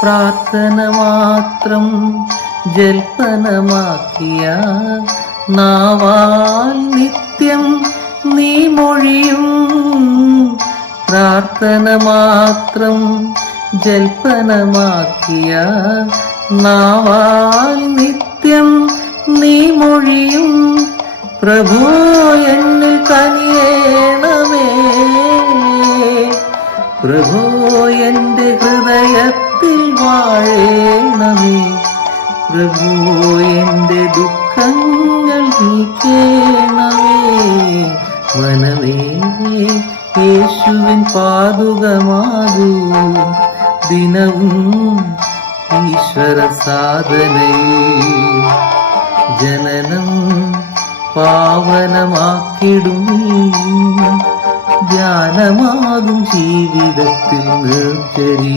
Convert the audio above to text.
പ്രാർത്ഥന മാത്രം ജൽപ്പനമാക്കിയ നാവാൽ നിത്യം നീ മൊഴിയും. പ്രാർത്ഥന മാത്രം ജൽപ്പനമാക്കിയ നാവാൽ നിത്യം നീ മൊഴിയും. പ്രഭു എന്നിൽ കനിയേണമേ, പ്രഭു എന്റെ ഹൃദയത്തിൽ വാഴേണമേ. പ്രഭു എന്റെ ദുഃഖങ്ങൾ നീക്കേണമേ. മനമേ യേശുവിൻ പാതുകമാകൂ, ദിനവും ഈശ്വര സാധനയിൽ ജനനം പാവനമാക്കിടും. ധ്യാനമാകും ജീവിതത്തിൽ നിർജ്ജരി.